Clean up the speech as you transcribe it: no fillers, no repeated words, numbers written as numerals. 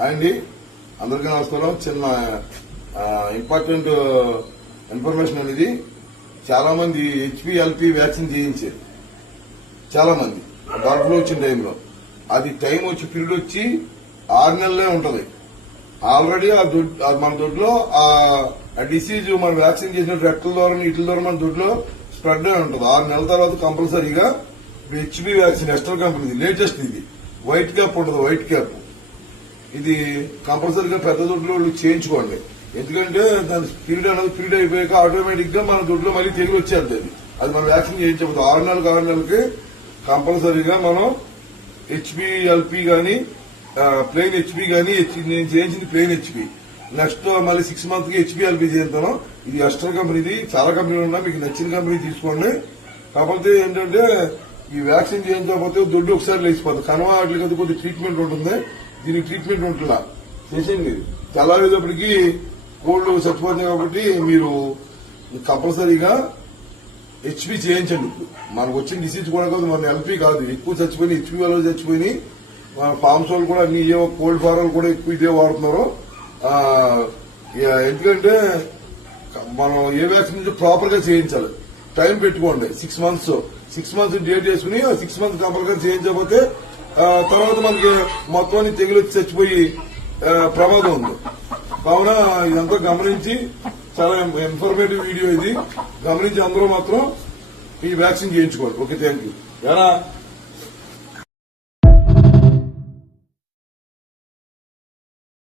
అండి అందరికీ నమస్కారం. చిన్న ఇంపార్టెంట్ ఇన్ఫర్మేషన్ అనేది, చాలా మంది HPLP వ్యాక్సిన్ చేయించారు. చాలా మంది బర్డ్ ఫ్లూ వచ్చిన టైంలో అది టైం వచ్చి పీరియడ్ వచ్చి 6 నెలలే ఉంటది. ఆల్రెడీ మన దొడ్లో ఆ డిసీజ్ మనం వ్యాక్సిన్ చేసిన రెక్కల ద్వారా ఇట్ల ద్వారా మన దొడ్లో స్ప్రెడ్ అయి ఉంటుంది. 6 నెలల తర్వాత కంపల్సరీగా HB వ్యాక్సిన్ ఎస్టర్ కంపెనీ లేటెస్ట్, ఇది వైట్ క్యాప్ ఉంటుంది. వైట్ క్యాప్ ఇది కంపల్సరీగా పెద్ద దొడ్లో చేయించుకోండి. ఎందుకంటే దాని పీరియడ్ అయిపోయాక ఆటోమేటిక్ గా మన దొడ్లో మళ్ళీ తిరిగి వచ్చేది. అది మనం వ్యాక్సిన్ చేయించబోతుంది. 6 నెలలకి కంపల్సరీగా మనం HPLP గానీ ప్లెయిన్ HB గానీ, నేను చేయించింది ప్లెయిన్ HB. నెక్స్ట్ మళ్ళీ 6 months కి HPLP చేస్తాను. ఇది ఎస్టర్ కంపెనీది. చాలా కంపెనీలు ఉన్నాయి, మీకు నచ్చిన కంపెనీ తీసుకోండి. కాకపోతే ఏంటంటే ఈ వ్యాక్సిన్ చేయించకపోతే దొడ్డు ఒకసారి లేచిపోతుంది. కనుమ వాటికి కొద్ది ట్రీట్మెంట్ ఉంటుంది, దీనికి ట్రీట్మెంట్ ఉంటుందా చేసేయండి. తెల్లవేటప్పటికి కోల్డ్ చచ్చిపోతుంది. కాబట్టి మీరు కంపల్సరీగా HB చేయించండి. మనకు వచ్చిన డిసీజ్ కూడా కాదు, మన LP కాదు, ఎక్కువ చచ్చిపోయినాయి. HB వల్ల చచ్చిపోయినాయి. మన ఫార్మ్స్ వాళ్ళు కూడా అన్ని కోల్డ్ ఫార్మ్ కూడా ఎక్కువ ఇదే వాడుతున్నారు. ఎందుకంటే మనం ఏ వ్యాక్సిన్ ప్రాపర్ గా చేయించాలి. టైం పెట్టుకోండి. 6 months డేట్ వేసుకుని 6 months కంపల్సరీ చేయించకపోతే తర్వాత మనకి మొత్తాన్ని తెగులు వచ్చి చచ్చిపోయి ప్రమాదం ఉంది. కావున ఇదంతా గమనించి, చాలా ఇన్ఫర్మేటివ్ వీడియో ఇది, గమనించి అందరూ మాత్రం ఈ వ్యాక్సిన్ చేయించుకోండి. Okay, thank you.